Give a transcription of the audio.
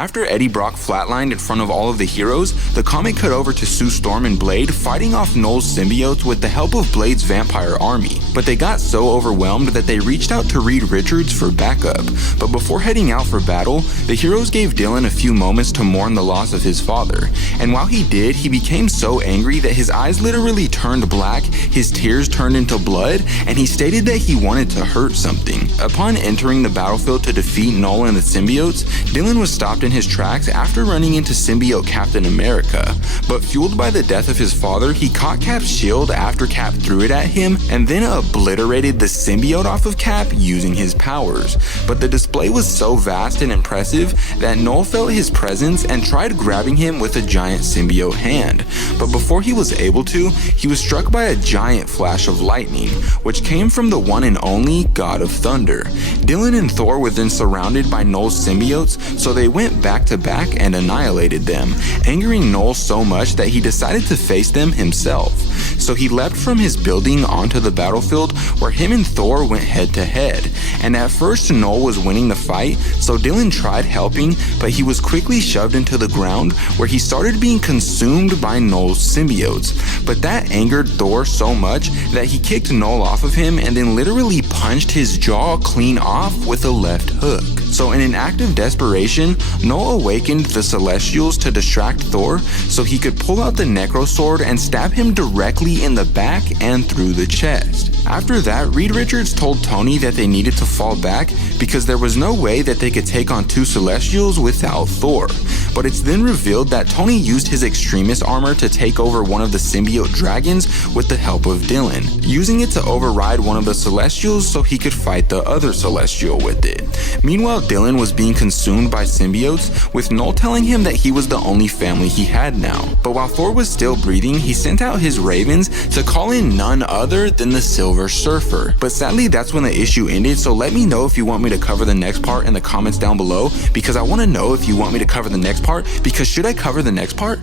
After Eddie Brock flatlined in front of all of the heroes, the comic cut over to Sue Storm and Blade fighting off Knull's symbiotes with the help of Blade's vampire army. But they got so overwhelmed that they reached out to Reed Richards for backup. But before heading out for battle, the heroes gave Dylan a few moments to mourn the loss of his father. And while he did, he became so angry that his eyes literally turned black, his tears turned into blood, and he stated that he wanted to hurt something. Upon entering the battlefield to defeat Knull and the symbiotes, Dylan was stopped in his tracks after running into symbiote Captain America. But fueled by the death of his father, he caught Cap's shield after Cap threw it at him and then obliterated the symbiote off of Cap using his powers. But the display was so vast and impressive that Knull felt his presence and tried grabbing him with a giant symbiote hand. But before he was able to, he was struck by a giant flash of lightning, which came from the one and only God of Thunder. Dylan and Thor were then surrounded by Knull's symbiotes, so they went back to back and annihilated them, angering Knull so much that he decided to face them himself. So he leapt from his building onto the battlefield where him and Thor went head to head. And at first Knull was winning the fight, so Dylan tried helping, but he was quickly shoved into the ground where he started being consumed by Knull's symbiotes. But that angered Thor so much that he kicked Knull off of him and then literally punched his jaw clean off with a left hook. So in an act of desperation, Knull awakened the Celestials to distract Thor so he could pull out the Necro Sword and stab him directly in the back and through the chest. After that, Reed Richards told Tony that they needed to fall back because there was no way that they could take on two Celestials without Thor. But it's then revealed that Tony used his Extremist armor to take over one of the symbiote dragons with the help of Dylan, using it to override one of the Celestials so he could fight the other Celestial with it. Meanwhile, Dylan was being consumed by symbiotes, with Knull telling him that he was the only family he had now. But while Thor was still breathing, he sent out his ravens to call in none other than the Silver Surfer. But sadly, that's when the issue ended, so let me know if you want me to cover the next part in the comments down below, because I want to know if you want me to cover the next part, because should I cover the next part?